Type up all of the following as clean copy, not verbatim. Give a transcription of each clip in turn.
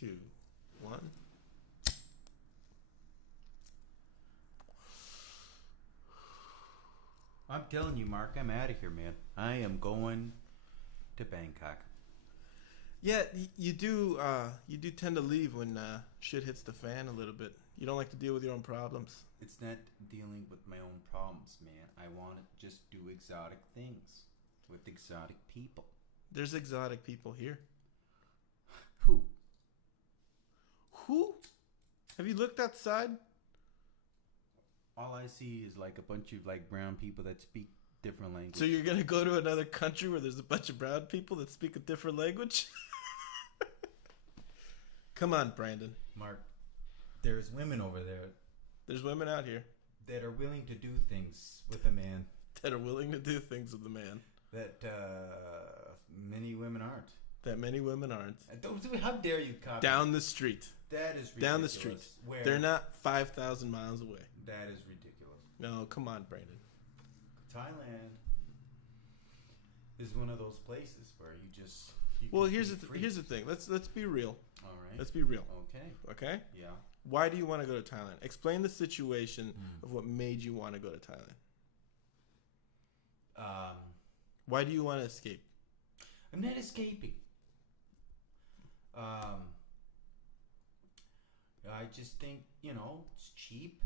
2, 1. I'm telling you, Mark, I'm out of here, man. I am going to Bangkok. Yeah, you do tend to leave when shit hits the fan a little bit. You don't like to deal with your own problems. It's not dealing with my own problems, man. I want to just do exotic things with exotic people. There's exotic people here. Who? Who? Have you looked outside? All I see is like a bunch of like brown people that speak different languages. So you're gonna go to another country where there's a bunch of brown people that speak a different language? Come on, Brandon. Mark, there's women over there There's women out here that are willing to do things with a man that are willing to do things with a man that many women aren't. that many women aren't. How dare you copy? Down the street. That is ridiculous. Down the street. Where? They're not 5,000 miles away. That is ridiculous. No, come on, Brandon. Thailand is one of those places where you just. Well, here's the thing. Let's be real. All right. Let's be real. Okay. Okay? Yeah. Why do you want to go to Thailand? Explain the situation of what made you want to go to Thailand. Why do you want to escape? I'm not escaping. I just think, it's cheap,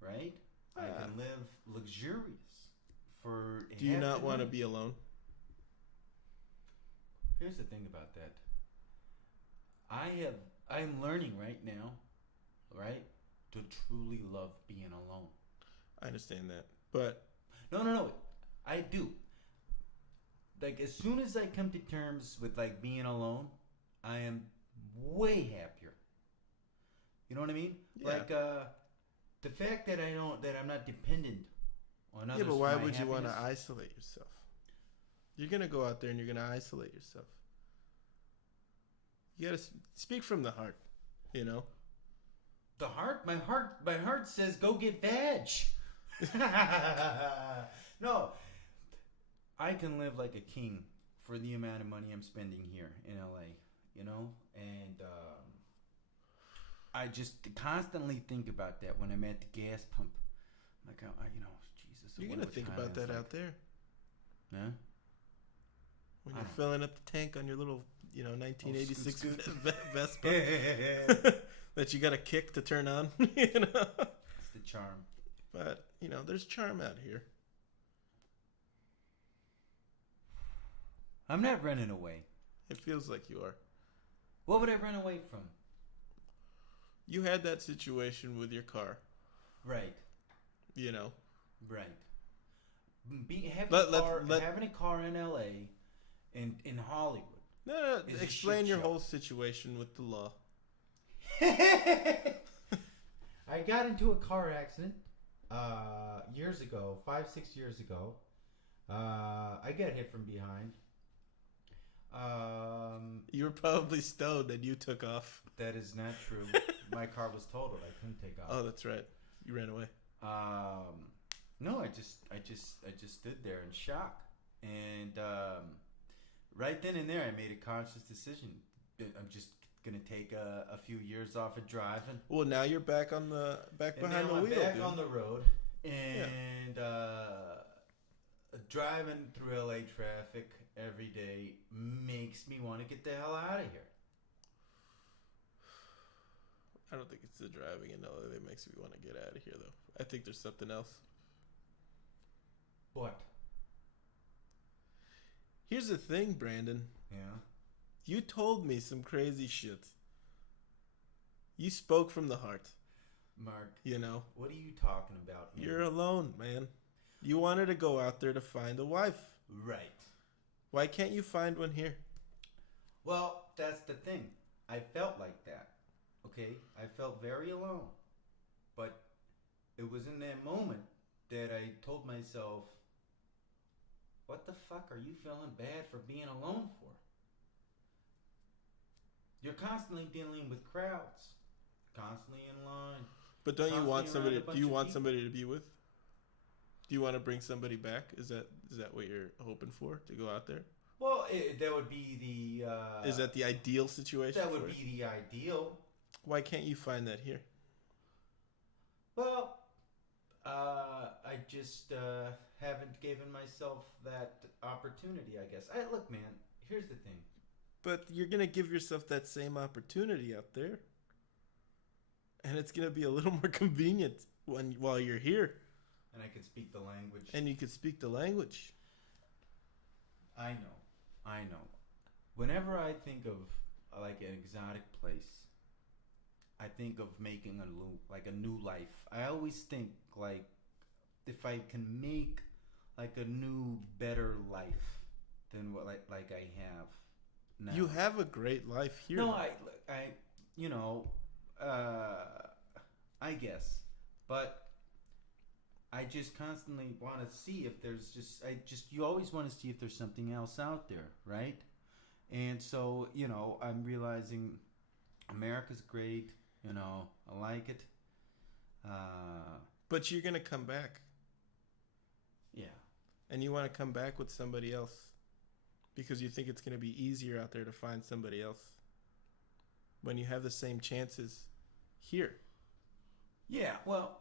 right? I can live luxurious for. Do you not want to be alone? Here's the thing about that. I'm learning right now, right, to truly love being alone. I understand that, but no, I do. Like as soon as I come to terms with like being alone, I am way happier. You know what I mean? Yeah. Like the fact that I'm not dependent on others. Yeah, but why for my would you want to happiness. isolate yourself? You're gonna go out there and you're gonna isolate yourself. You gotta speak from the heart, The heart, my heart says go get veg. No, I can live like a king for the amount of money I'm spending here in LA, and I just constantly think about that when I'm at the gas pump. I'm like, Jesus. You're gonna think about that out there. Yeah. When you're filling up the tank on your little, 1986 scoot. Vespa that you got to kick to turn on, It's the charm. But, there's charm out here. I'm not running away. It feels like you are. What would I run away from? You had that situation with your car. Right. Right. Having a car in LA and in Hollywood. No. Explain your whole situation with the law. I got into a car accident years ago, 5-6 years ago. I got hit from behind. You were probably stoned and you took off. That is not true. My car was totaled. I couldn't take off. Oh, that's right. You ran away. No, I just stood there in shock, and right then and there, I made a conscious decision. I'm just gonna take a few years off of driving. Well, now you're back behind the wheel. Back dude. on the road, and driving through LA traffic every day makes me want to get the hell out of here. I don't think it's the driving in LA that makes me want to get out of here, though. I think there's something else. What? Here's the thing, Brandon. Yeah. You told me some crazy shit. You spoke from the heart. Mark. What are you talking about, man? You're alone, man. You wanted to go out there to find a wife. Right. Why can't you find one here? Well, that's the thing. I felt like that. Okay? I felt very alone. But it was in that moment that I told myself, what the fuck are you feeling bad for being alone for? You're constantly dealing with crowds. Constantly in line. But don't you want Constantly somebody? around a Do you bunch of want people. somebody to be with? Do you want to bring somebody back? Is that what you're hoping for, to go out there, Well, that would be the. Is that the ideal situation? That would for be you? the ideal. Why can't you find that here? Well, I just haven't given myself that opportunity. I guess. Look, man. Here's the thing. But you're gonna give yourself that same opportunity out there, and it's gonna be a little more convenient while you're here, And I can speak the language. and you can speak the language. I know. Whenever I think of like an exotic place, I think of making a new life. I always think like if I can make like a new, better life than what like I have now. You have a great life here. No, I you know, I guess, but I just constantly want to see if there's you always want to see if there's something else out there, right? And so, you know, I'm realizing America's great, you know, I like it. But you're gonna come back, Yeah. and you want to come back with somebody else, because you think it's gonna be easier out there to find somebody else when you have the same chances here. Yeah, well,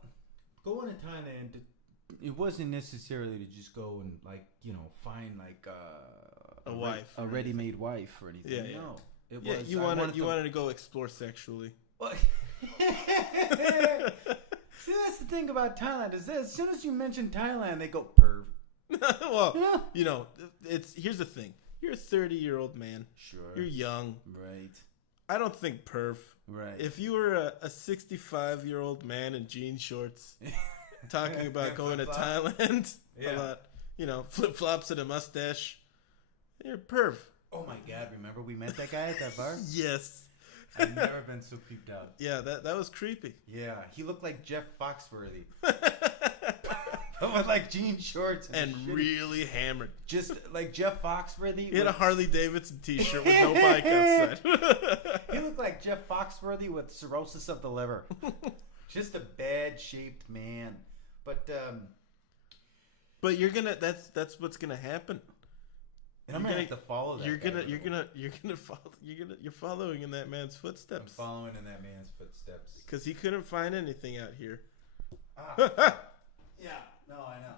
going to Thailand, it wasn't necessarily to just go and like, you know, find like A wife a or ready-made wife or anything. Yeah, yeah. No, it Yeah, was. you wanted to go explore sexually. Well, see, that's the thing about Thailand is that as soon as you mention Thailand, they go perv. Well, Yeah. you know, here's the thing. You're a 30-year-old man. Sure. You're young. Right. I don't think perv. Right. If you were a 65-year-old man in jean shorts talking about going to Flip-flop. Thailand Yeah. a lot, you know, flip-flops and a mustache, you're a perv. Oh my God! Remember we met that guy at that bar? Yes. I've never been so creeped out. Yeah, that was creepy. Yeah, he looked like Jeff Foxworthy, but with like jean shorts And shitty- really hammered. just like Jeff Foxworthy. He had a with- Harley Davidson t-shirt with no bike outside. He looked like Jeff Foxworthy with cirrhosis of the liver. Just a bad shaped man. But But you're gonna that's what's gonna happen. and I'm gonna have to follow that. You're guy. you're following in that man's I'm footsteps. following in that man's footsteps. Because he couldn't find anything out here. Yeah. No, I know.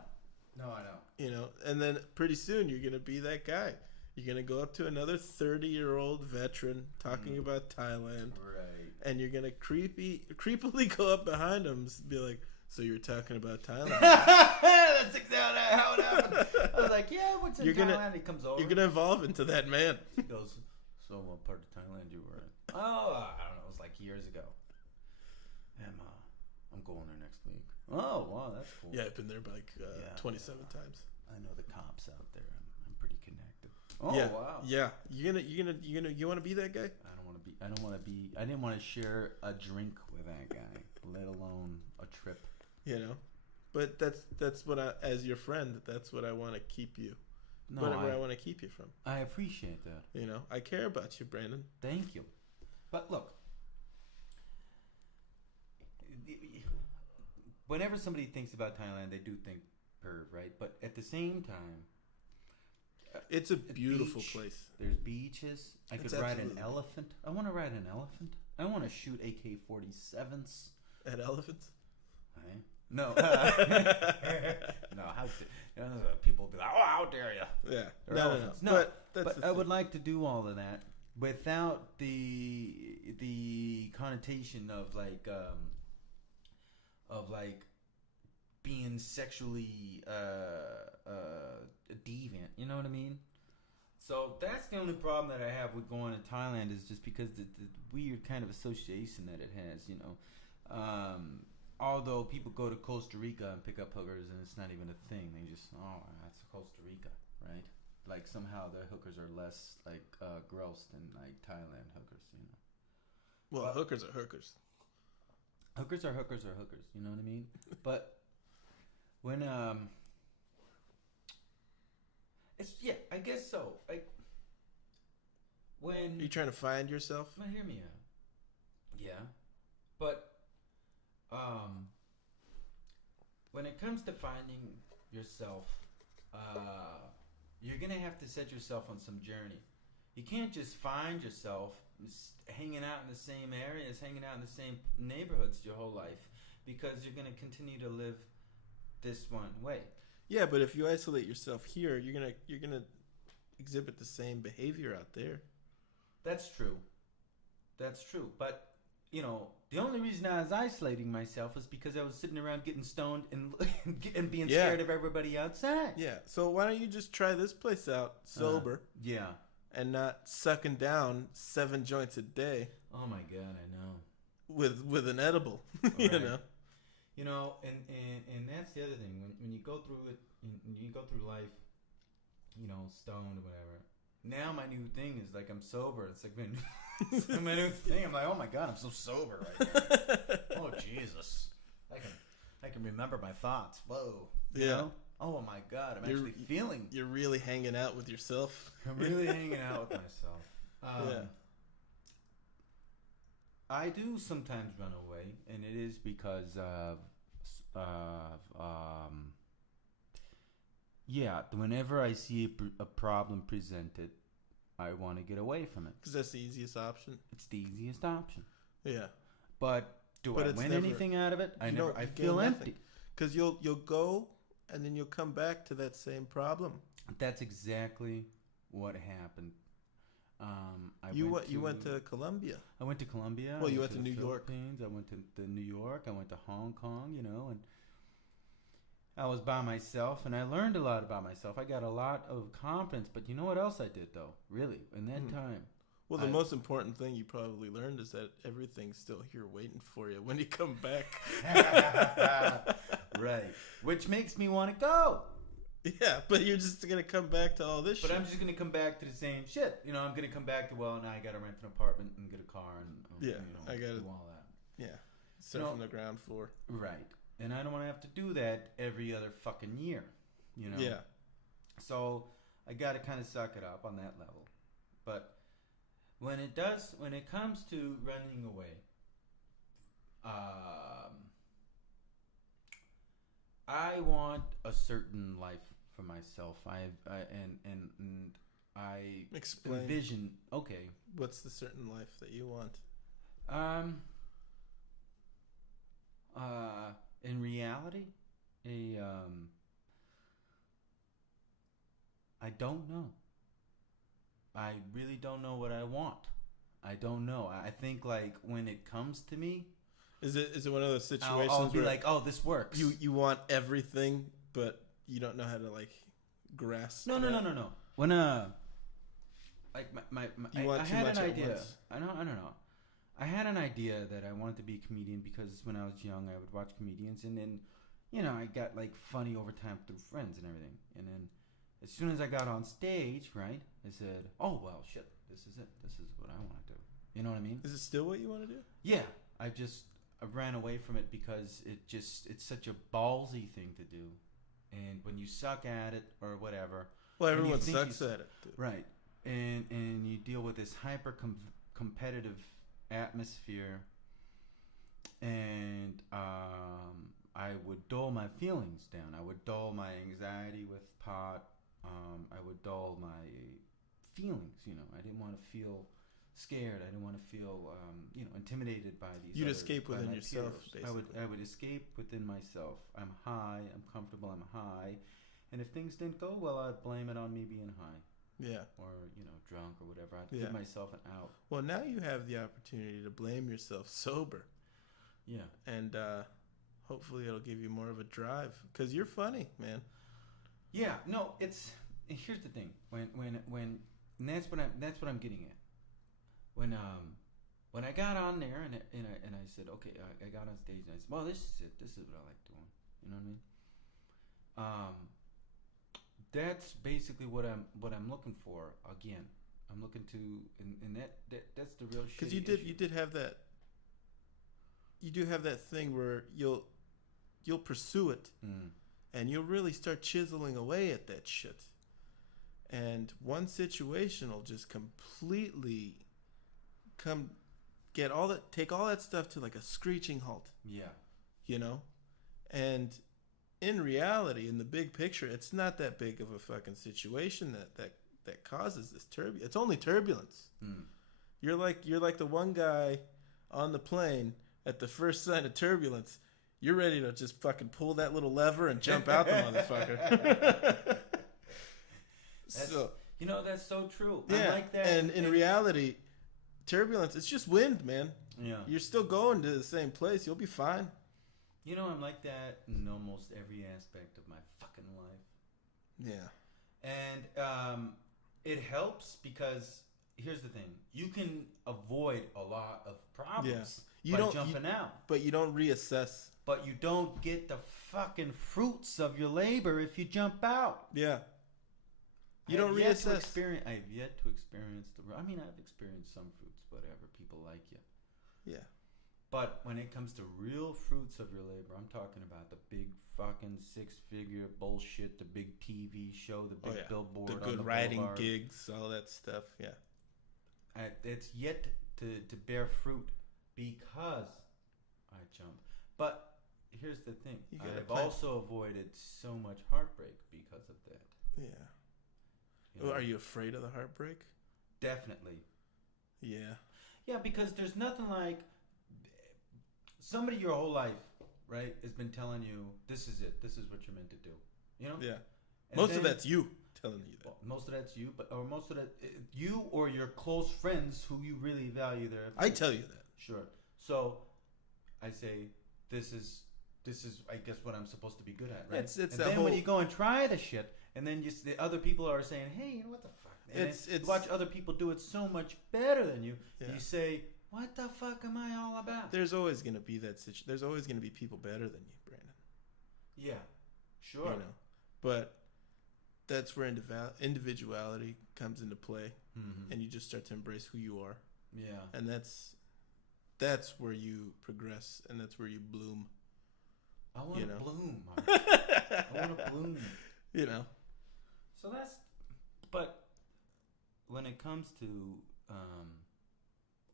You know, and then pretty soon you're gonna be that guy. You're gonna go up to another 30-year-old veteran talking about Thailand, Right. and you're gonna creepily go up behind him and be like, "So you're talking about Thailand?" That's exactly how it happened. I was like, yeah, what's in You're Thailand? gonna- He comes over. You're gonna evolve into that man. He goes, so what part of Thailand you were in? Oh, I don't know. It was like years ago. I'm going there next week. Oh, wow, that's cool. Yeah, I've been there like 27 times. I know the cops out there. I'm pretty connected. Oh, Yeah, wow. yeah. You want to be that guy? I didn't want to share a drink with that guy, let alone a trip. You know, but that's what as your friend, that's what I want to keep you. No, Whatever I want to keep you from. I appreciate that. You know, I care about you, Brandon. Thank you. But look, whenever somebody thinks about Thailand, they do think perv, right? But at the same time, It's a beautiful beach. place. there's beaches. I could It's ride an absolutely- elephant. I want to ride an elephant. I want to shoot AK-47s. At elephants. Right? No. No, people will be like, oh, how dare you? Yeah. Or No. elephants. No, But that's But the I would thing. like to do all of that without the connotation of like being sexually deviant. You know what I mean? So that's the only problem that I have with going to Thailand is just because the weird kind of association that it has. You know, although people go to Costa Rica and pick up hookers and it's not even a thing. They just that's Costa Rica, right? Like somehow their hookers are less like gross than like Thailand hookers, you know. Well, hookers are hookers. Hookers are hookers are hookers, you know what I mean? But when it's I guess so. Like when Are you trying to find yourself? well, hear me out. Yeah. But when it comes to finding yourself you're going to have to set yourself on some journey. You can't just find yourself hanging out in the same areas, hanging out in the same neighborhoods your whole life, because you're going to continue to live this one way. Yeah, but if you isolate yourself here, you're gonna exhibit the same behavior out there. That's true. That's true. But, you know, the only reason I was isolating myself is because I was sitting around getting stoned and being scared of everybody outside. Yeah. So why don't you just try this place out sober? Yeah. And not sucking down 7 joints a day. Oh my God, I know. With an edible, you know. You know, and that's the other thing. When you go through it, you go through life, you know, stoned or whatever. Now my new thing is like I'm sober. It's like my new thing. I'm like, oh my God, I'm so sober right now. Oh Jesus, I can remember my thoughts. Whoa. You know? Oh my God, I'm actually feeling. You're really hanging out with yourself. I'm really hanging out with myself. I do sometimes run away, and it is because of whenever I see a problem presented, I want to get away from it. Because that's the easiest option. It's the easiest option. Yeah. But I win anything out of it? I feel empty. Because you'll go, and then you'll come back to that same problem. That's exactly what happened. You went to Colombia. I went to Colombia. Well, you went to New York. I went to New York. I went to Hong Kong, you know, and I was by myself, and I learned a lot about myself. I got a lot of confidence, but you know what else I did, though? Really, in that time? Well, the most important thing you probably learned is that everything's still here waiting for you when you come back. Right. Which makes me want to go. Yeah, but you're just going to come back to all this shit. But I'm just going to come back to the same shit. You know, I'm going to come back to, well, now I got to rent an apartment and get a car and I got to do all that. Yeah. Surf on the ground floor. Right. And I don't want to have to do that every other fucking year, you know? Yeah. So I got to kind of suck it up on that level. But when it comes to running away, I want a certain life for myself. I envision. Okay. What's the certain life that you want? In reality, I don't know. I really don't know what I want. I don't know. I think like when it comes to me, is it one of those situations I'll be like, oh, this works. You want everything, but you don't know how to like grasp. No. When like I had an idea. I don't know. I had an idea that I wanted to be a comedian because when I was young, I would watch comedians, and then, you know, I got like funny over time through friends and everything. And then as soon as I got on stage, right, I said, oh, well, shit, this is it. This is what I want to do. You know what I mean? Is it still what you want to do? Yeah. I ran away from it because it's such a ballsy thing to do. And when you suck at it or whatever. Well, everyone sucks at it. Too. Right. And you deal with this hyper competitive atmosphere, and I would dull my feelings down. I would dull my anxiety with pot. I would dull my feelings. You know, I didn't want to feel scared. I didn't want to feel intimidated by these. You'd escape within yourself. Basically. I would escape within myself. I'm high. I'm comfortable. I'm high. And if things didn't go well, I'd blame it on me being high. Yeah. Or, drunk or whatever. I'd give myself an out. Well, now you have the opportunity to blame yourself sober. Yeah. And hopefully it'll give you more of a drive. Because you're funny, man. Yeah. No, here's the thing. When and that's what I'm getting at. When I got on there and I said, okay, I got on stage and I said, well, this is it. This is what I like doing. You know what I mean? That's basically what I'm looking for again. I'm looking to, and that's the real shit. Because you did have that. You do have that thing where you'll pursue it, and you'll really start chiseling away at that shit. And one situation will just completely take all that stuff to like a screeching halt. Yeah. You know, and in reality, in the big picture, it's not that big of a fucking situation that causes this turbulence. It's only turbulence. You're like the one guy on the plane at the first sign of turbulence. You're ready to just fucking pull that little lever and jump out the motherfucker. That's so true. Yeah, I like that. And in reality, turbulence, it's just wind, man. Yeah. You're still going to the same place. You'll be fine. I'm like that in almost every aspect of my fucking life. Yeah. And it helps because here's the thing. You can avoid a lot of problems by jumping out. But you don't reassess. But you don't get the fucking fruits of your labor if you jump out. Yeah. You don't reassess. I've yet to experience I've experienced some fruits, whatever. People like you. Yeah. But when it comes to real fruits of your labor, I'm talking about the big fucking 6-figure bullshit, the big TV show, the big billboard, the good on the writing boulevard. gigs, all that stuff. Yeah. It's yet to bear fruit because I jumped. But here's the thing. I've also avoided so much heartbreak because of that. Yeah. Are you afraid of the heartbreak? Definitely. Yeah. Yeah, because there's nothing like somebody your whole life, right, has been telling you, this is it. This is what you're meant to do. Yeah. Most of that's you telling you that. Well, most of that's you, or most of that, you or your close friends who you really value their opinion. I tell you that. Sure. So I say, this is I guess what I'm supposed to be good at, right? It's and then when you go and try the shit, and then the other people are saying, hey, what the fuck? And it's you watch other people do it so much better than you. Yeah. You say, what the fuck am I all about? There's always going to be that situation. There's always going to be people better than you, Brandon. Yeah, sure. But that's where individuality comes into play, and you just start to embrace who you are. Yeah, and that's where you progress, and that's where you bloom. I want to bloom. I want to bloom. So but when it comes to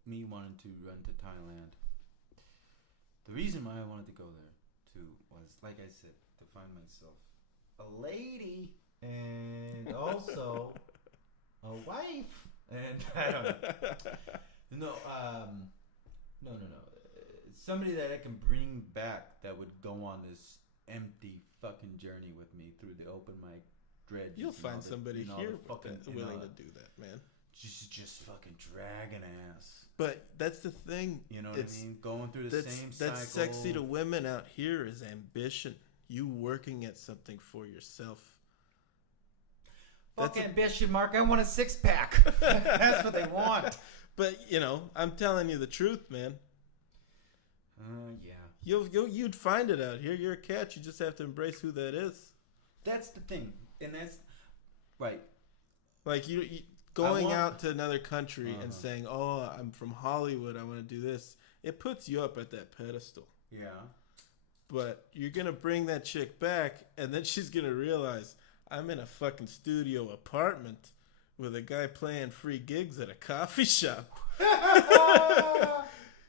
me wanting to run to Thailand, the reason why I wanted to go there too was, like I said, to find myself a lady and also a wife, and I don't know. No. Somebody that I can bring back that would go on this empty fucking journey with me through the open mic dredge. You'll find somebody here willing to do that, man. Just fucking dragging ass. But that's the thing. You know what I mean? Going through the same cycle. That's sexy to women out here is ambition. You working at something for yourself. Fuck ambition, Mark. I want a 6-pack. That's what they want. But, I'm telling you the truth, man. Yeah. You'd find it out here. You're a catch. You just have to embrace who that is. That's the thing. And that's... Right. Like, you going out to another country and saying, oh, I'm from Hollywood, I want to do this. It puts you up at that pedestal. Yeah. But you're going to bring that chick back, and then she's going to realize, I'm in a fucking studio apartment with a guy playing free gigs at a coffee shop.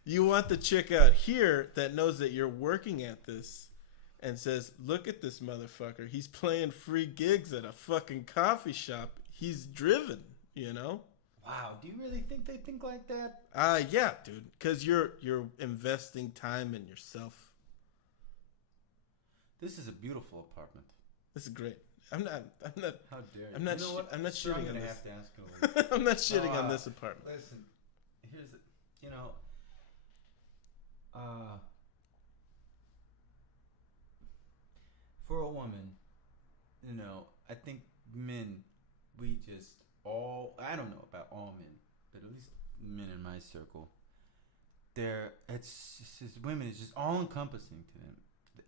You want the chick out here that knows that you're working at this and says, look at this motherfucker. He's playing free gigs at a fucking coffee shop. He's driven, Wow. Do you really think they think like that? Yeah, dude. Because you're investing time in yourself. This is a beautiful apartment. This is great. I'm not. How dare you? I'm not. I'm not shitting on this. Have to ask a little. I'm not shitting on this apartment. Listen, here's the, for a woman, I think men, we just I don't know about all men, but at least men in my circle, women is just all encompassing to them.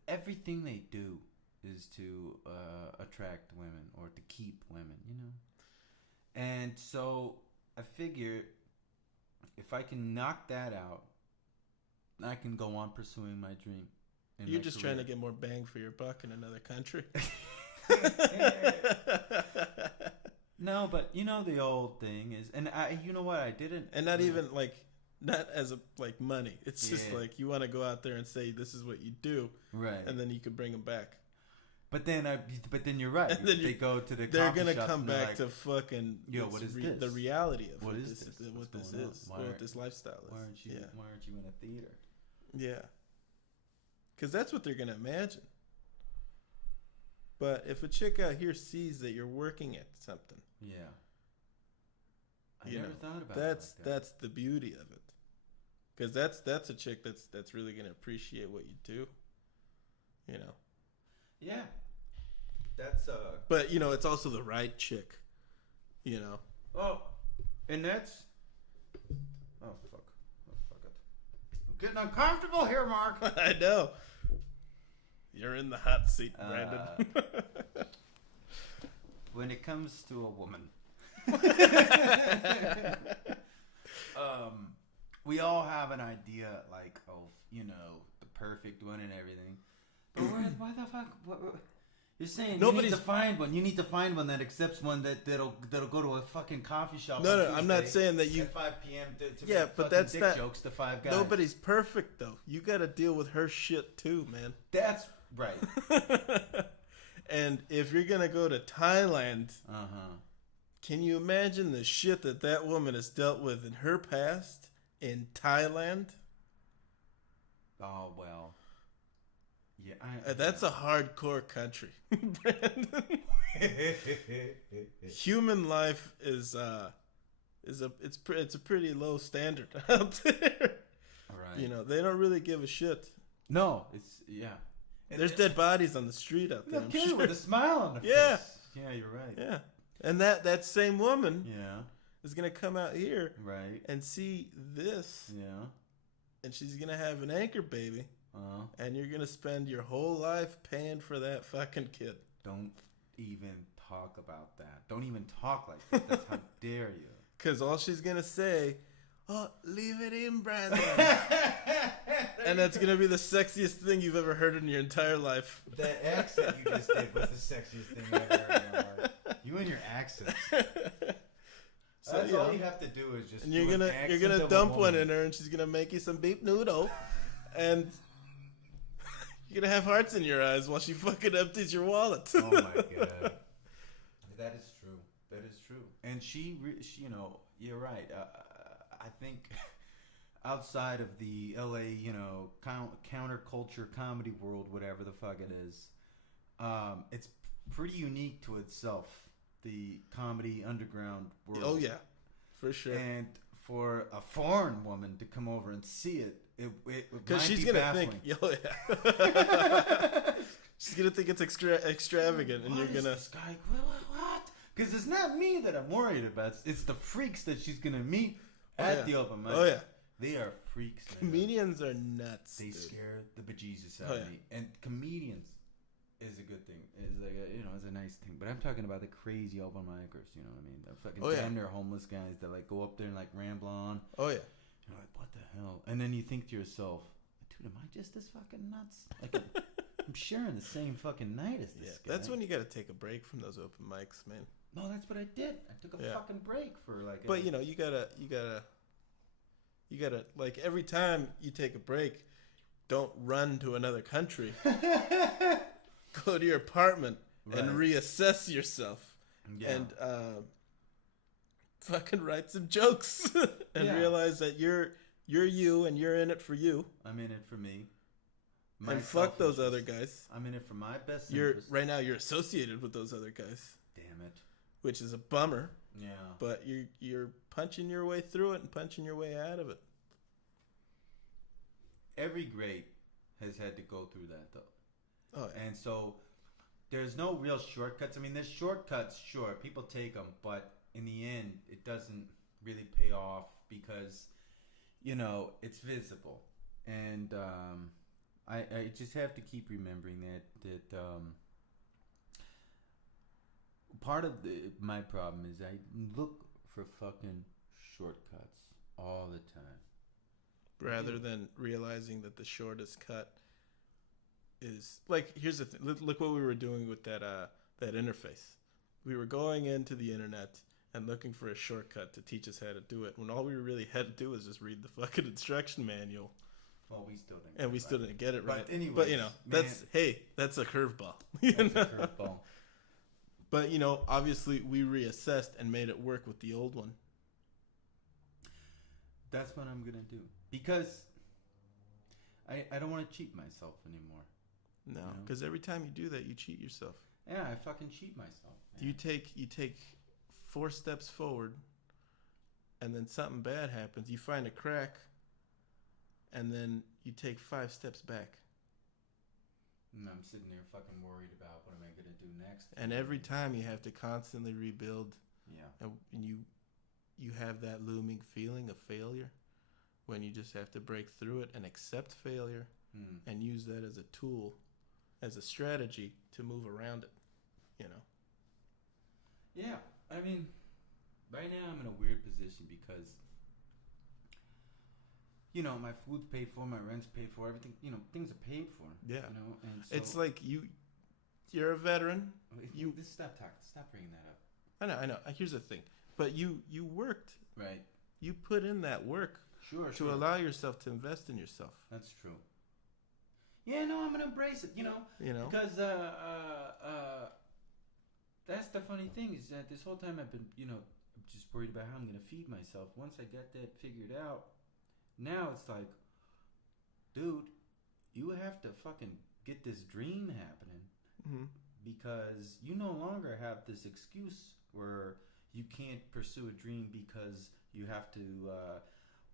Everything they do is to attract women or to keep women, And so I figure if I can knock that out, I can go on pursuing my dream. You're just trying to get more bang for your buck in another country. No, but the old thing is, and you know what, I didn't, and not even not as money. It's just like you want to go out there and say this is what you do, right? And then you can bring them back. But then you're right. And then they go to the they're coffee gonna shops come and they're back like, to fucking yo, what is this? the reality of what what is this this? what What's this going on? is, what this lifestyle is. Why aren't you in a theater? Yeah, because that's what they're gonna imagine. But if a chick out here sees that you're working at something, Yeah, I never thought about that's the beauty of it. Because that's a chick that's really gonna appreciate what you do. You know. Yeah, that's But you know, it's also the right chick. You know. Oh, and that's. Oh fuck it! I'm getting uncomfortable here, Mark. I know. You're in the hot seat, Brandon. When it comes to a woman, we all have an idea, like, of, you know, the perfect one and everything. But why the fuck? You're saying you need to find one. You need to find one that accepts one that'll go to a fucking coffee shop. No, I'm not saying that you. At 5 p.m. to yeah, make but that's dick not jokes to 5 guys. Nobody's perfect though. You got to deal with her shit too, man. That's right. And if you're gonna go to Thailand, can you imagine the shit that woman has dealt with in her past in Thailand? Oh well. Yeah, that's a hardcore country, Brandon. Human life is a pretty low standard out there. Right. You know, they don't really give a shit. No, There's dead bodies on the street out there. No kidding, with a smile on their face. Yeah, you're right. Yeah, and that same woman yeah is gonna come out here right and see this. Yeah, and she's gonna have an anchor baby. And you're gonna spend your whole life paying for that fucking kid. Don't even talk about that. Don't even talk like that. That's how dare you? Because all she's gonna say, "Oh, leave it in, Brandon," and that's gonna be the sexiest thing you've ever heard in your entire life. That accent you just did was the sexiest thing I've ever heard in my life. You and your accents. So that's all you have to do is just. And you're gonna dump one in her, and she's gonna make you some beef noodle, and. You're gonna have hearts in your eyes while she fucking empties your wallet. Oh my god, that is true. That is true. And she you know, you're right. I think outside of the LA, you know, counterculture comedy world, whatever the fuck it is, it's pretty unique to itself. The comedy underground world. Oh yeah, for sure. And for a foreign woman to come over and see it. Because she's gonna baffling. Think, oh yeah, she's gonna think it's extravagant, and you're gonna. This guy, what? Because it's not me that I'm worried about. It's the freaks that she's gonna meet at the open mic. Oh yeah, they are freaks. Comedians are nuts. They scare the bejesus out of me. And comedians is a good thing. It's like it's a nice thing. But I'm talking about the crazy open micers. You know what I mean? The fucking damn near homeless guys that like go up there and like ramble on. Oh yeah. You're like, what the hell? And then you think to yourself, dude, am I just this fucking nuts? Like, I'm sharing the same fucking night as this guy. That's when you got to take a break from those open mics, man. No, that's what I did. I took a fucking break for like. But you know, you gotta, like every time you take a break, don't run to another country. Go to your apartment and reassess yourself, and fucking write some jokes and realize that you're you and you're in it for you. I'm in it for me. And fuck those other guys. I'm in it for my best interest. Right now you're associated with those other guys. Damn it. Which is a bummer. Yeah. But you're punching your way through it and punching your way out of it. Every great has had to go through that though. Oh, yeah. And so there's no real shortcuts. I mean, there's shortcuts, sure. People take them, but in the end, it doesn't really pay off because, you know, it's visible. And I just have to keep remembering that part of my problem is I look for fucking shortcuts all the time. Rather than realizing that the shortest cut is like, here's the thing. Look what we were doing with that interface. We were going into the internet and looking for a shortcut to teach us how to do it, when all we really had to do was just read the fucking instruction manual. Well, we still didn't. And we still didn't get it right. But anyways, but you know, that's a curveball. That's a curveball. But you know, obviously we reassessed and made it work with the old one. That's what I'm gonna do, because I don't want to cheat myself anymore. No, because every time you do that, you cheat yourself. Yeah, I fucking cheat myself. Man. You take 4 steps forward, and then something bad happens. You find a crack, and then you take 5 steps back. And I'm sitting there fucking worried about what am I gonna do next. And every time you have to constantly rebuild. Yeah. And you have that looming feeling of failure, when you just have to break through it and accept failure, and use that as a tool, as a strategy to move around it. You know. Yeah, I mean, right now I'm in a weird position because, you know, my food's paid for, my rent's paid for, everything, you know, things are paid for. Yeah. You know, and so it's like you're a veteran. Stop bringing that up. I know. Here's the thing. But you worked. Right. You put in that work. Sure. To allow yourself to invest in yourself. That's true. Yeah, no, I'm gonna embrace it. You know. Because that's the funny thing is that this whole time I've been, you know, just worried about how I'm gonna feed myself. Once I got that figured out, now it's like, dude, you have to fucking get this dream happening, because you no longer have this excuse where you can't pursue a dream because you have to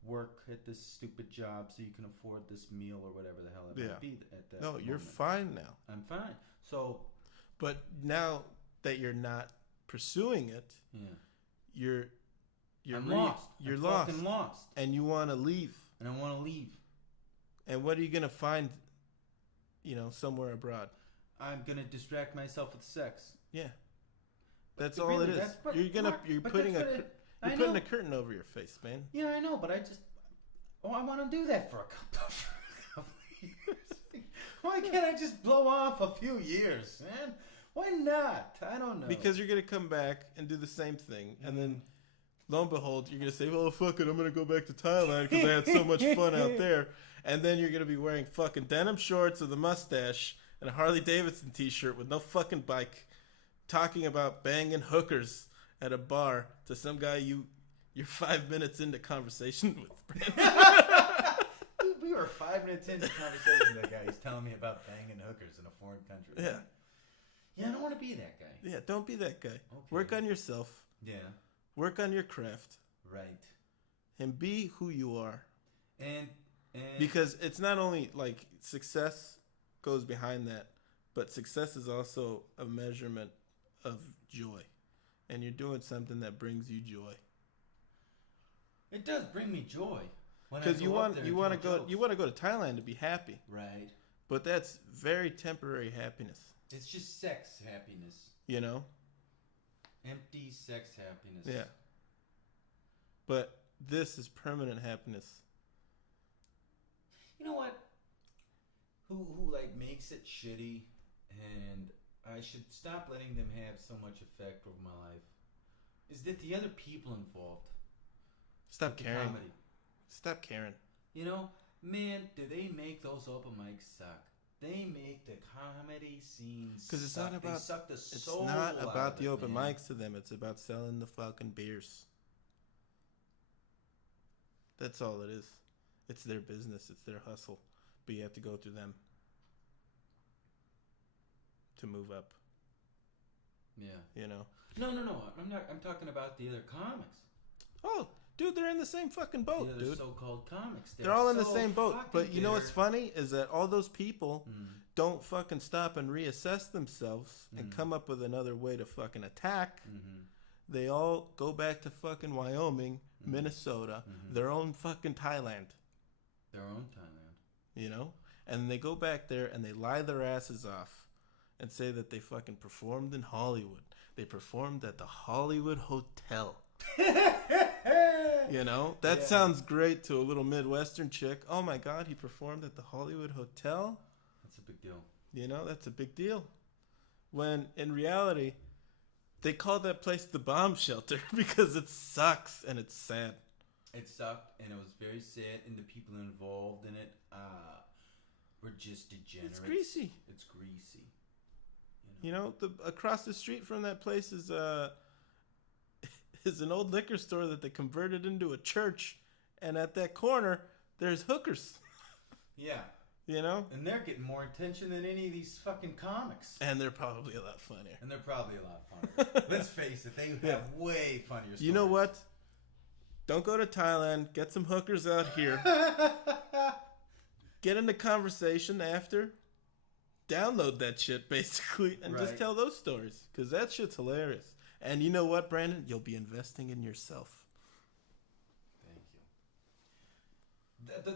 work at this stupid job so you can afford this meal or whatever the hell it might be at that moment. You're fine now. I'm fine. So, but now that you're not pursuing it, you're lost. You're I'm lost. Fucking lost. And you want to leave. And I want to leave. And what are you gonna find? You know, somewhere abroad. I'm gonna distract myself with sex. Yeah. That's all it is. You're putting a curtain over your face, man. Yeah, I know, but I want to do that for a couple of years. Why can't I just blow off a few years, man? Why not? I don't know. Because you're gonna come back and do the same thing, and then lo and behold, you're gonna say, "Well, fuck it, I'm gonna go back to Thailand because I had so much fun out there." And then you're gonna be wearing fucking denim shorts with a mustache and a Harley Davidson t-shirt with no fucking bike, talking about banging hookers at a bar to some guy you're 5 minutes into conversation with. Dude, we were 5 minutes into conversation with that guy. He's telling me about banging hookers in a foreign country. Yeah. Yeah, I don't want to be that guy. Yeah, don't be that guy. Okay. Work on yourself. Yeah. Work on your craft. Right. And be who you are. And because it's not only like success goes behind that, but success is also a measurement of joy. And you're doing something that brings you joy. It does bring me joy. Because you want to go to Thailand to be happy. Right. But that's very temporary happiness. It's just sex happiness. You know? Empty sex happiness. Yeah. But this is permanent happiness. You know what? Who like makes it shitty, and I should stop letting them have so much effect over my life, is that the other people involved. Stop caring. Comedy. Stop caring. You know, man, do they make those open mics suck? They make the comedy scenes because it's suck. not about they suck the it's soul not out about of the it, open man. mics to them. It's about selling the fucking beers. That's all it is. It's their business. It's their hustle. But you have to go through them to move up. Yeah. You know? No. I'm talking about the other comics. Oh, dude, they're in the same fucking boat, the other dude. so-called comics. They're all in the same boat. But you know what's funny is that all those people don't fucking stop and reassess themselves and come up with another way to fucking attack. They all go back to fucking Wyoming, Minnesota, their own fucking Thailand. Their own Thailand. You know? And they go back there and they lie their asses off and say that they fucking performed in Hollywood. They performed at the Hollywood Hotel. You know? That sounds great to a little Midwestern chick. Oh my God, he performed at the Hollywood Hotel? That's a big deal. You know, that's a big deal. When in reality, they call that place the bomb shelter because it sucks and it's sad. It sucked, and it was very sad, and the people involved in it were just degenerates. It's greasy. It's greasy. You know, across the street from that place is an old liquor store that they converted into a church, and at that corner there's hookers. Yeah. You know? And they're getting more attention than any of these fucking comics. And they're probably a lot funnier. Let's face it, they have way funnier stories. You know what? Don't go to Thailand. Get some hookers out here. Get into conversation after. Download that shit, basically, and just tell those stories. Because that shit's hilarious. And you know what, Brandon? You'll be investing in yourself. Thank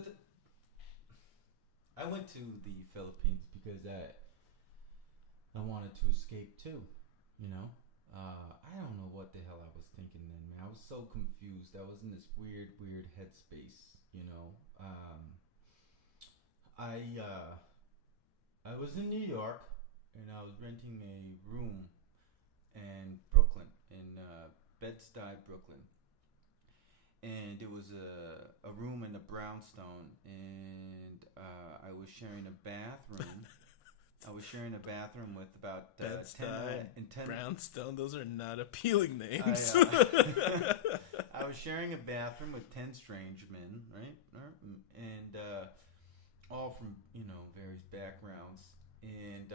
you. I went to the Philippines because I wanted to escape too, you know. I don't know what the hell I was thinking then, man. I was so confused. I was in this weird headspace, you know. I was in New York and I was renting a room in Brooklyn, in Bed-Stuy, Brooklyn. And it was a room in a brownstone, and I was sharing a bathroom. I was sharing a bathroom with about 10 brownstone. Those are not appealing names. I was sharing a bathroom with 10 strange men, right? And all from various backgrounds, and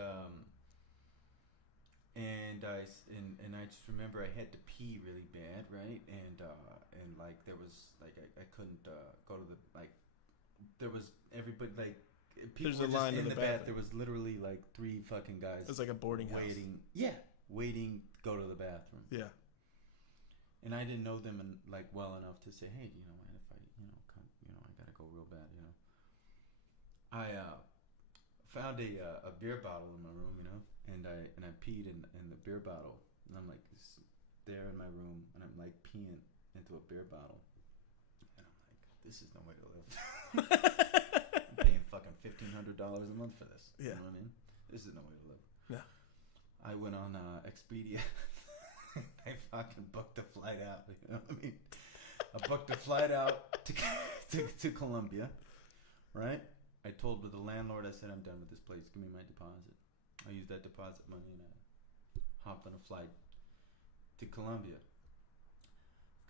I just remember I had to pee really bad, right? And like there was like I couldn't go to the there was everybody like people There's were a just line in the bathroom. bath. There was literally like 3 fucking guys. It's like a boarding waiting. house. Yeah, waiting to go to the bathroom. Yeah. And I didn't know them well enough to say, hey, mind if I come, I gotta go real bad, I found a beer bottle in my room, and I peed in the beer bottle, and I'm like there in my room, and I'm like peeing into a beer bottle, and I'm like, this is no way to live. I'm paying fucking $1,500 a month for this. Yeah. You know what I mean? This is no way to live. Yeah. I went on Expedia. I fucking booked a flight out. You know what I mean? I booked a flight out to Colombia, right? I told the landlord, I said, I'm done with this place. Give me my deposit. I used that deposit money and I hopped on a flight to Colombia.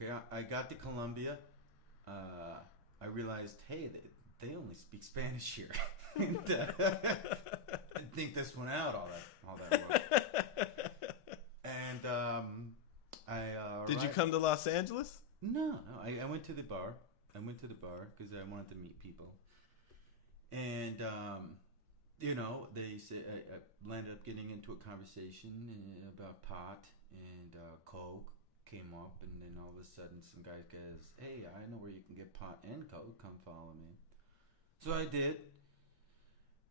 Okay, I got to Colombia. I realized, hey, they only speak Spanish here. And, I didn't think this one out all that well. And Did you come to Los Angeles? No. I went to the bar. Because I wanted to meet people. And they say I landed up getting into a conversation about pot, and coke came up, and then all of a sudden some guy goes, hey, I know where you can get pot and coke, come follow me. So I did,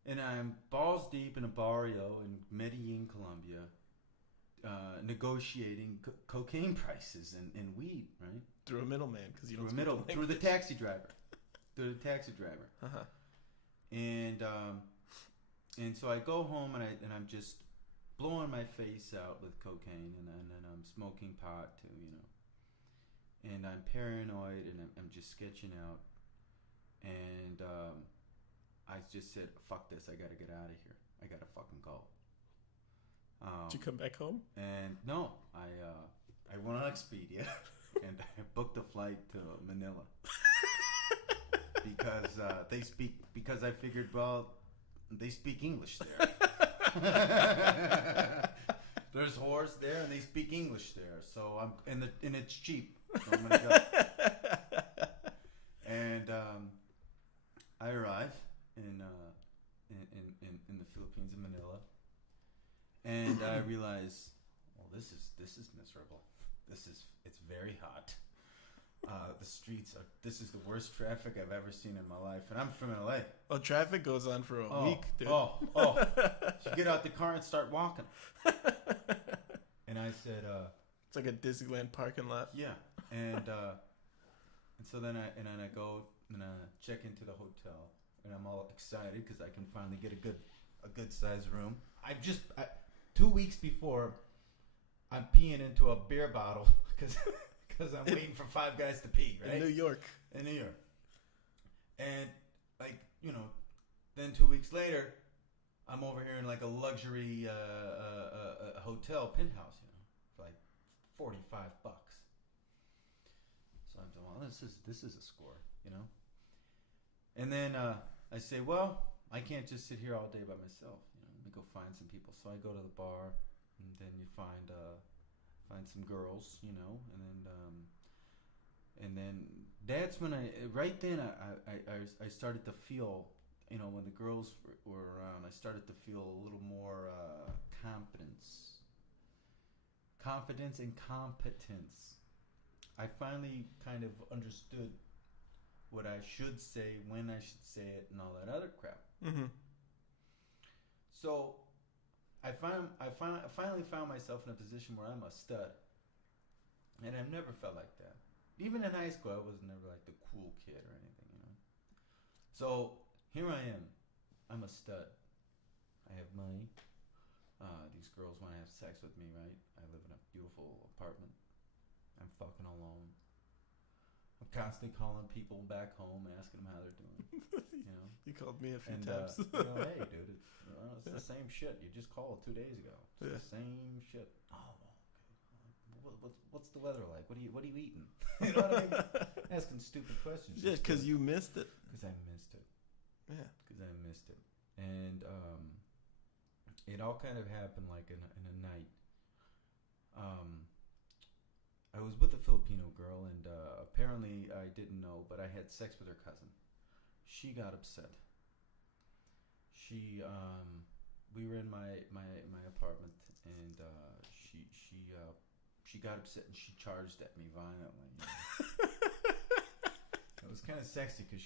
and I'm balls deep in a barrio in Medellin, Colombia, negotiating cocaine prices and weed, right? Through a middleman, because you don't through the taxi driver. Uh-huh. And so I go home and I'm just blowing my face out with cocaine, and then I'm smoking pot too, and I'm paranoid, and I'm just sketching out, and I just said, fuck this, I gotta get out of here, I gotta fucking go. Did you come back home? And no, I went on Expedia and I booked a flight to Manila. Because I figured, well, they speak English there. There's whores there and they speak English there, so and it's cheap. So I'm gonna go. And I arrive in the Philippines, in Manila, and I realize, well, this is miserable. It's very hot. The streets this is the worst traffic I've ever seen in my life, and I'm from LA. Oh, traffic goes on for a week, dude. So you get out the car and start walking. And I said, it's like a Disneyland parking lot. Yeah. And so then I go and I check into the hotel, and I'm all excited because I can finally get a good sized room. 2 weeks before, I'm peeing into a beer bottle because because I'm waiting for 5 guys to pee, right? In New York. In New York. And, like, you know, then 2 weeks later, I'm over here in, like, a luxury hotel penthouse, you know, for, like, $45. So I'm saying, well, this is a score, you know? And then I say, well, I can't just sit here all day by myself, you know, let me go find some people. So I go to the bar, and then you find some girls, you know, and then that's when I started to feel, you know, when the girls were around, I started to feel a little more confidence and competence. I finally kind of understood what I should say, when I should say it, and all that other crap. Mm-hmm. So I finally found myself in a position where I'm a stud, and I've never felt like that. Even in high school, I was never like the cool kid or anything, you know. So here I am. I'm a stud. I have money. These girls want to have sex with me, right? I live in a beautiful apartment. I'm fucking alone. I'm constantly calling people back home, asking them how they're doing. You know. You called me a few times. You know, hey, dude, it's the same shit. You just called 2 days ago. It's the same shit. Oh, okay. What's the weather like? What are you eating? You know what I mean? Asking stupid questions. Yeah, because you missed it. Because I missed it. Yeah. Because I missed it, and it all kind of happened like in a night. I was with a Filipino girl, and apparently I didn't know, but I had sex with her cousin. She got upset. We were in my apartment, and she got upset and she charged at me violently. You know? It was kind of sexy because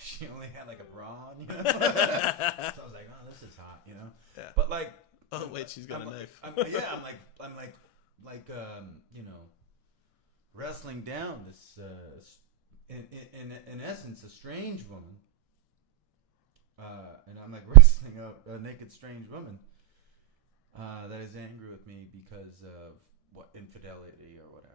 she only had like a bra on, you know. So I was like, oh, this is hot, you know. Yeah. But like, oh wait, she's got a knife. I'm like you know, wrestling down this in essence a strange woman. And I'm like wrestling a naked strange woman that is angry with me because of what, infidelity or whatever.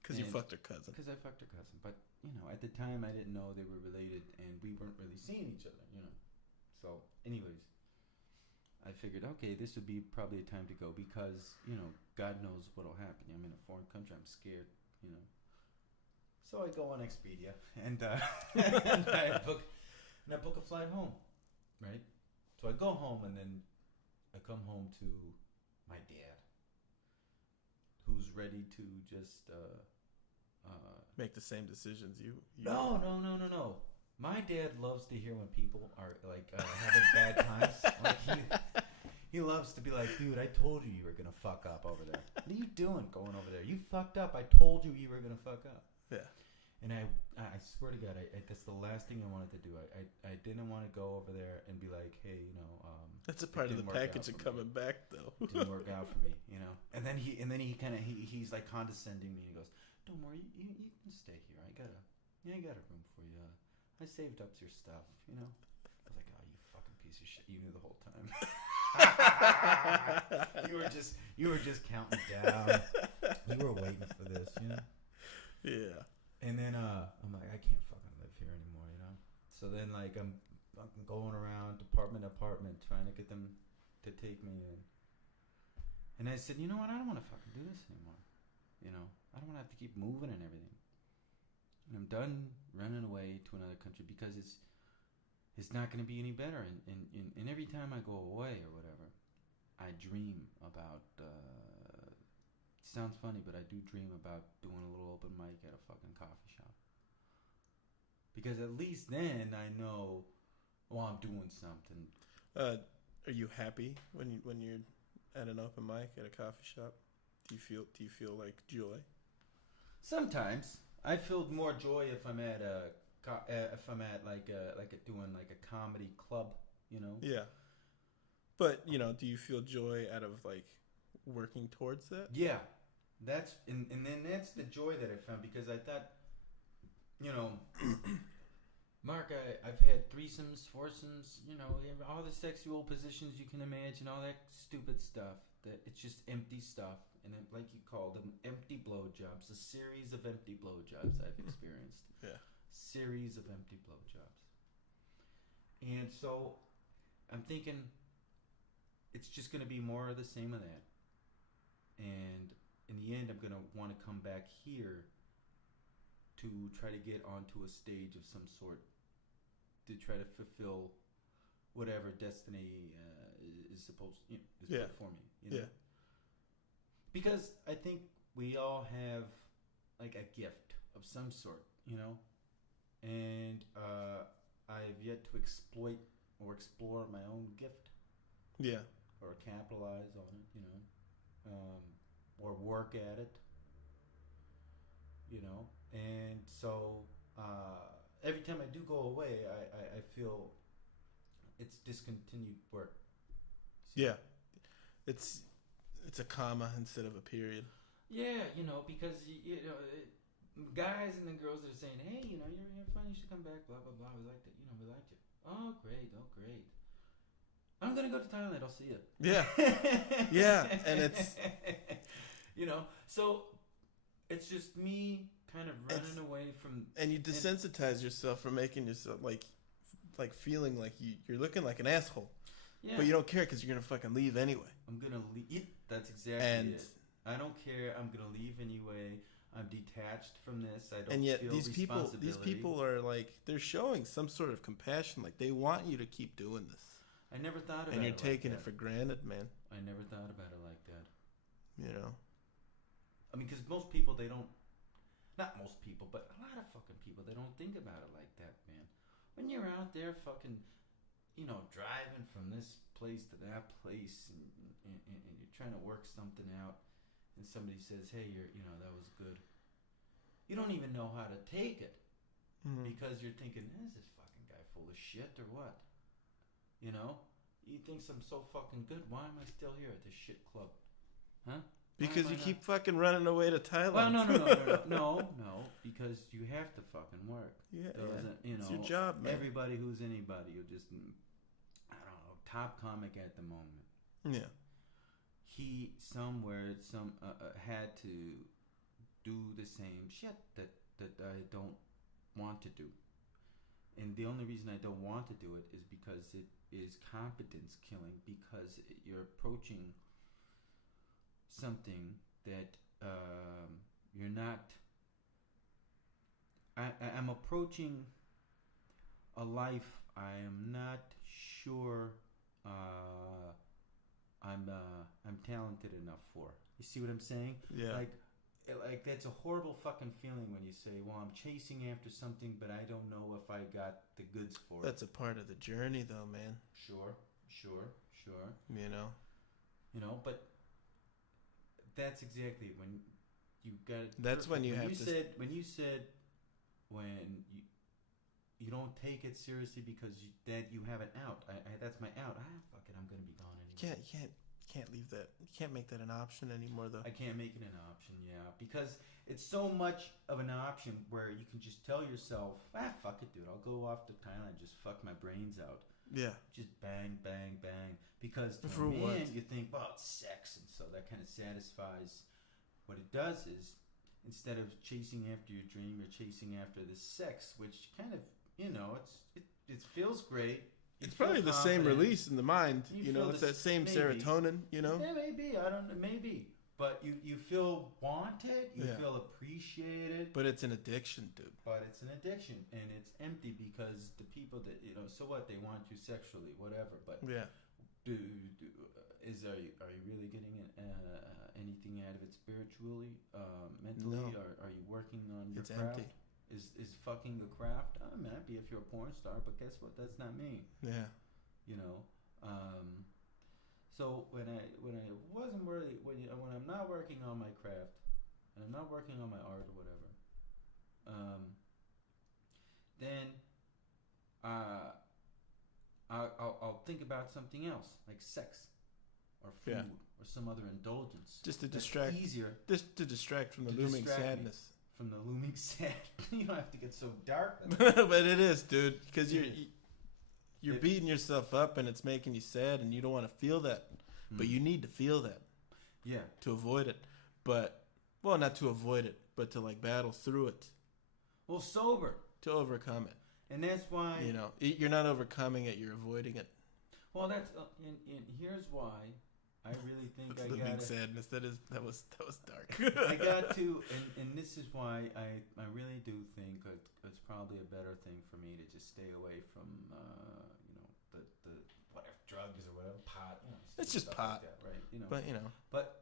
Because you fucked her cousin. Because I fucked her cousin. But, you know, at the time I didn't know they were related and we weren't really seeing each other, you know. So, anyways, I figured, okay, this would be probably a time to go because, you know, God knows what'll happen. I'm in a foreign country. I'm scared, you know. So I go on Expedia and I book a flight home, right? So I go home and then I come home to my dad, who's ready to just make the same decisions you. No. My dad loves to hear when people are like having bad times. Like he loves to be like, dude, I told you were gonna fuck up over there. What are you doing going over there? You fucked up. I told you were gonna fuck up. Yeah. And I swear to God, that's the last thing I wanted to do. I didn't want to go over there and be like, hey, you know, that's a part of the package of coming back, though. It didn't work out for me, you know. And then he kind of he's like condescending me. He goes, don't worry, you can stay here. I got a room for you. I saved up your stuff, you know. I was like, oh, you fucking piece of shit. You knew the whole time. you were just counting down. You were waiting for this, you know. Yeah. And then I'm like, I can't fucking live here anymore, you know. So then like I'm going around apartment trying to get them to take me in. And I said, you know what? I don't want to fucking do this anymore. You know, I don't want to have to keep moving and everything. And I'm done running away to another country because it's not going to be any better. And every time I go away or whatever, I dream about. Sounds funny, but I do dream about doing a little open mic at a fucking coffee shop. Because at least then I know, well, I'm doing something. Are you happy when you're at an open mic at a coffee shop? Do you feel like joy? Sometimes I feel more joy if I'm at doing like a comedy club, you know. Yeah. But you know, do you feel joy out of like working towards that? Yeah. That's and then that's the joy that I found because I thought, you know, Mark, I've had threesomes, foursomes, you know, all the sexual positions you can imagine, all that stupid stuff. that it's just empty stuff, and then, like you call them, empty blowjobs. A series of empty blowjobs I've experienced. Yeah. Series of empty blowjobs. And so I'm thinking it's just going to be more of the same of that. And in the end, I'm going to want to come back here to try to get onto a stage of some sort to try to fulfill whatever destiny is supposed is put for me. You know? Yeah. Because I think we all have like a gift of some sort, you know, and I've yet to exploit or explore my own gift. Yeah. Or capitalize on it, you know, or work at it, you know, and so every time I do go away, I feel it's discontinued work. Yeah, it's a comma instead of a period. Yeah, you know, because you know, guys and the girls are saying, hey, you know, you're fun, you should come back, blah blah blah. We liked it, you know, we liked you. Oh great. I'm gonna go to Thailand. I'll see you. Yeah, yeah, and it's you know, so it's just me kind of running away from. And you desensitize yourself from making yourself like feeling like you're looking like an asshole. Yeah. But you don't care because you're gonna fucking leave anyway. I'm gonna leave. That's exactly it. I don't care. I'm gonna leave anyway. I'm detached from this. I don't. And yet feel these people are like they're showing some sort of compassion. Like they want you to keep doing this. I never thought about it. And you're taking it for granted, man. I never thought about it like that. You know. I mean, because most people not most people, but a lot of fucking people, they don't think about it like that, man. When you're out there fucking, you know, driving from this place to that place, and you're trying to work something out, and somebody says, hey, that was good. You don't even know how to take it, because you're thinking, is this fucking guy full of shit or what? You know? He thinks I'm so fucking good. Why am I still here at this shit club? Huh? Because you keep fucking running away to Thailand. Well, no. Because you have to fucking work. Yeah, you know, it's your job, man. Everybody who's anybody, you're just, I don't know, top comic at the moment. Yeah. He somewhere had to do the same shit that I don't want to do. And the only reason I don't want to do it is because it is competence killing, because you're approaching something that you're not. I'm approaching a life I am not sure I'm talented enough for. You see what I'm saying? Yeah. Like that's a horrible fucking feeling when you say, well, I'm chasing after something, but I don't know if I got the goods for it. That's a part of the journey, though, man. Sure. You know, but that's exactly when you got. That's when you you said when you don't take it seriously because you have an out. That's my out. Fuck it, I'm gonna be gone anyway. You can't leave that. You can't make that an option anymore, though. I can't make it an option, yeah, because it's so much of an option where you can just tell yourself, fuck it, dude. I'll go off to Thailand, just fuck my brains out. Yeah. Just bang, bang, bang. Because to For a man, what? you think, well, it's sex, and so that kind of satisfies. What it does is, instead of chasing after your dream, you're chasing after the sex, which kind of, it feels great. It's probably the same release in the mind. It's that same serotonin, Yeah, maybe. I don't know. Maybe. But you feel wanted. You feel appreciated. But it's an addiction, dude. But it's an addiction. And it's empty because the people that, so what? They want you sexually, whatever. But yeah. Are you really getting anything out of it spiritually, mentally? No. Are you working on your it's craft? Empty. Is fucking the craft? I'm happy if you're a porn star, but guess what? That's not me. Yeah. So when I'm not working on my craft, and I'm not working on my art or whatever, then I'll think about something else, like sex, or food, or some other indulgence. Just to distract. Easier. Just to distract from the looming sadness. From the looming sadness. You don't have to get so dark. But it is, dude, because you're beating yourself up and it's making you sad, and you don't want to feel that, but you need to feel that. Yeah. to avoid it. But, well, not to avoid it, but to like battle through it, Well, sober. to overcome it. And that's why. You know, you're not overcoming it, you're avoiding it. Well, that's and here's why I really think I Living got sadness. That was dark. I got to, and this is why I really do think it's probably a better thing for me to just stay away from the whatever drugs or whatever pot. It's just stuff pot, like that, right? But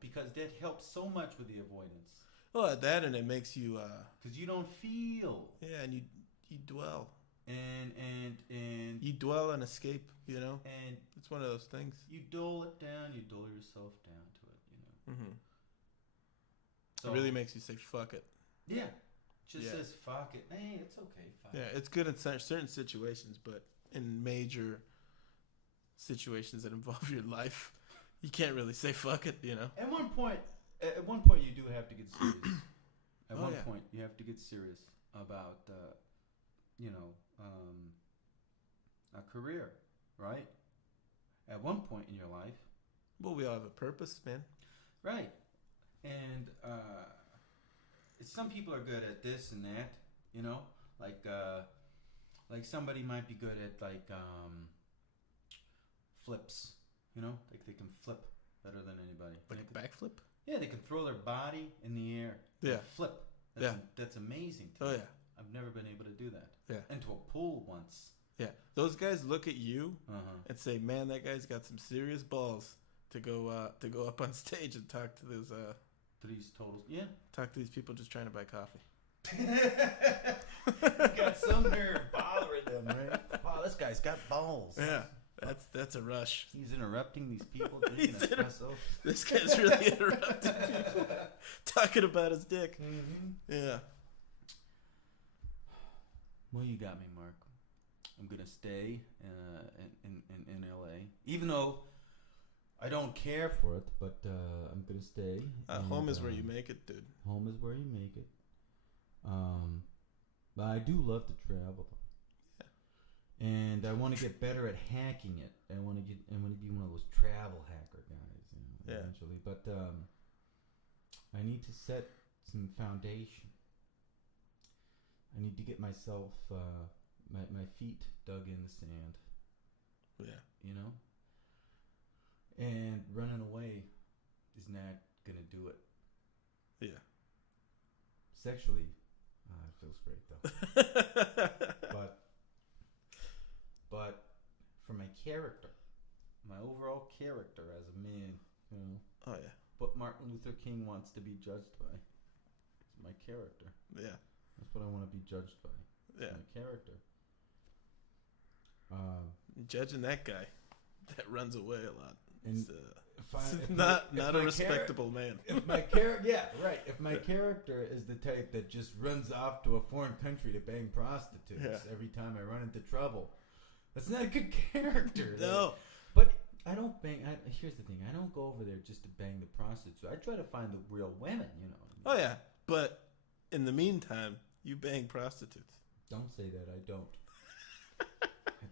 because that helps so much with the avoidance. well, that and it makes you Because you don't feel. yeah, and you dwell. And You dwell and escape, you know? and It's one of those things. you dole it down. You dole yourself down to it. Mm-hmm. So It really makes you say, fuck it. yeah, just Yeah. says fuck it. Hey, it's okay. Fuck Yeah, it. it's good in certain situations, but in major situations that involve your life, you can't really say fuck it, you know? At one point, you do have to get serious. At Oh, one yeah. point, you have to get serious about, a career, right? At one point in your life, Well, we all have a purpose, man. right? And some people are good at this and that, like somebody might be good at flips, like they can flip better than anybody. Like a backflip? Yeah, they can throw their body in the air. Yeah. And flip. That's amazing. To Oh, me. yeah. I've never been able to do that. Yeah. Into a pool once. Yeah. Those guys look at you Uh-huh. and say, man, that guy's got some serious balls to go up on stage and talk to those Threes totals. Yeah. talk to these people just trying to buy coffee. Got some nerve bothering them, right? Wow, this guy's got balls. Yeah. That's a rush. He's interrupting these people drinking espresso. This guy's really interrupting people talking about his dick. Mm-hmm. Yeah. Well, you got me, Mark. I'm gonna stay in LA, even though I don't care for it. But I'm gonna stay. Home is where you make it, dude. Home is where you make it. But I do love to travel. Yeah. And I want to get better at hacking it. I want to be one of those travel hacker guys, eventually. But I need to set some foundation. I need to get myself my feet dug in the sand. Yeah. And running away is not gonna do it. Yeah. Sexually, it feels great though. but for my character, my overall character as a man, Oh yeah. what Martin Luther King wants to be judged by is my character. Yeah. That's what I want to be judged by. Yeah. My character. Judging that guy that runs away a lot. And It's not a respectable man. If my character, yeah, right. If my character is the type that just runs off to a foreign country to bang prostitutes every time I run into trouble, that's not a good character. No. But I don't bang. Here's the thing: I don't go over there just to bang the prostitutes. I try to find the real women. Oh yeah, but in the meantime, you bang prostitutes. Don't say that. I don't.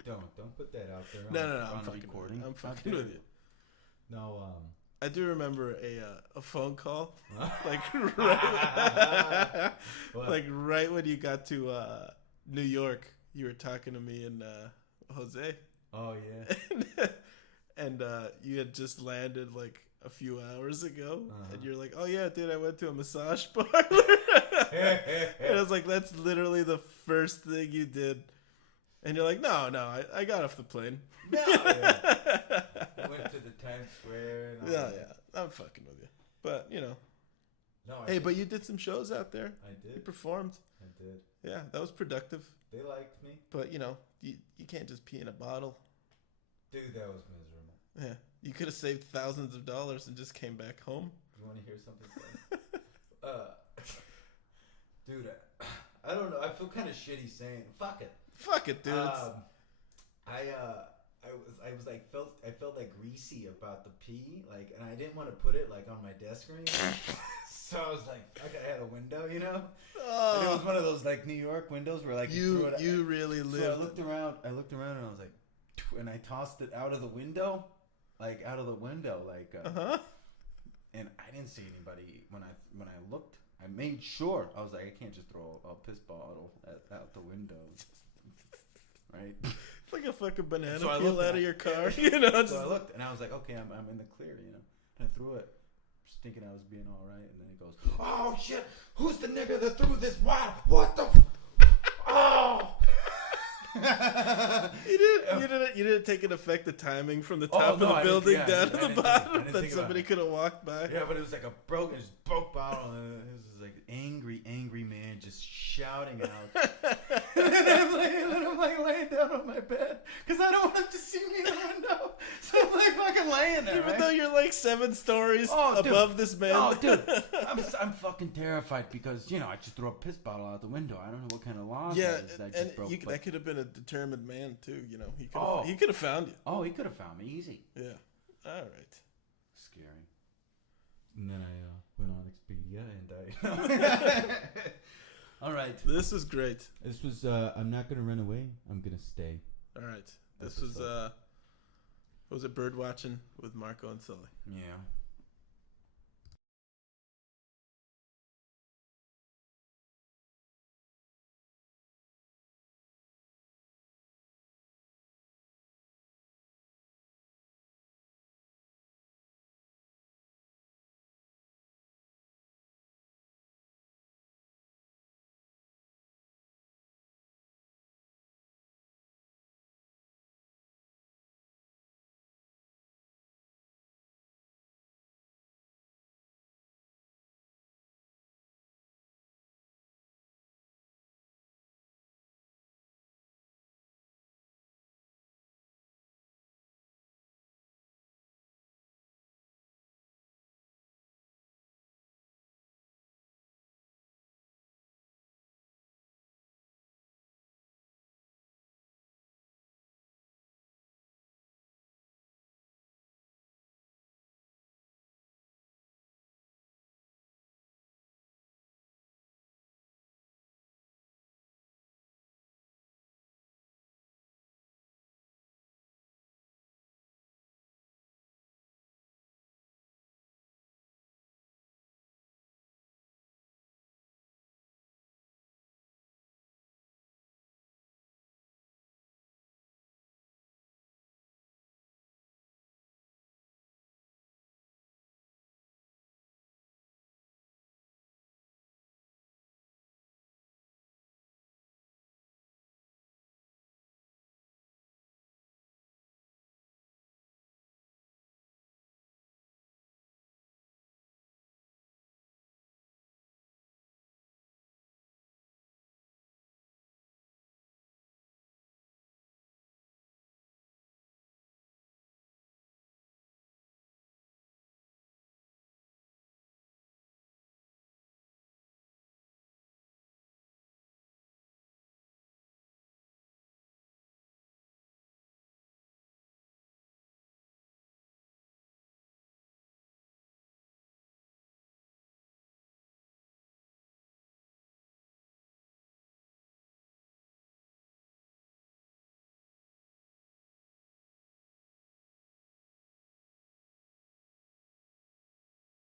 Don't put that out there. No. On I'm fucking recording. with you. I'm fucking with you. No. I do remember a phone call, like right, like right when you got to New York, you were talking to me and Jose. Oh yeah. and you had just landed like a few hours ago, and you're like, "Oh yeah, dude, I went to a massage parlor." And I was like, "That's literally the first thing you did." And you're like, no, I got off the plane. No, yeah. I went to the Times Square. And yeah, I'm fucking with you. But, No, hey, but you did some shows out there. I did. You performed. I did. Yeah, that was productive. They liked me. But, you can't just pee in a bottle. Dude, that was miserable. Yeah. You could have saved thousands of dollars and just came back home. You want to hear something funny? Dude, I don't know. I feel kind of shitty saying, fuck it. Fuck it, dude. I felt like greasy about the pee, like, and I didn't want to put it like on my desk or anything. So I was like, I had a window, Oh, and it was one of those like New York windows where like you threw it. You really lived. So I looked around and I was like, and I tossed it out of the window, like. And I didn't see anybody when I looked. I made sure. I was like, I can't just throw a piss bottle out the window. Right? It's like a fucking banana So I peel looked out and of your car. You know, just So I looked and I was like, okay, I'm in the clear, you know. And I threw it, just thinking I was being all right. And then he goes, oh shit, who's the nigga that threw this water? What the? Oh. You didn't take an effect the timing from the top of the building down to the bottom that somebody could have walked by. Yeah, but it was like a broke bottle, and it was like angry man just shouting out. And I'm like laying down on my bed because I don't want him to see me in the window. So I'm like fucking laying there. Even though you're like 7 stories above this man. Oh, dude, I'm fucking terrified because I just threw a piss bottle out the window. I don't know what kind of law that is that just broke. That could have been a determined man too. He could have found you. Oh, he could have found me easy. Yeah. All right. Scary. And then I went on Expedia and all right. This was great. This was I'm not gonna run away. I'm gonna stay. All right. This was was it bird watching with Marco and Sully? Yeah.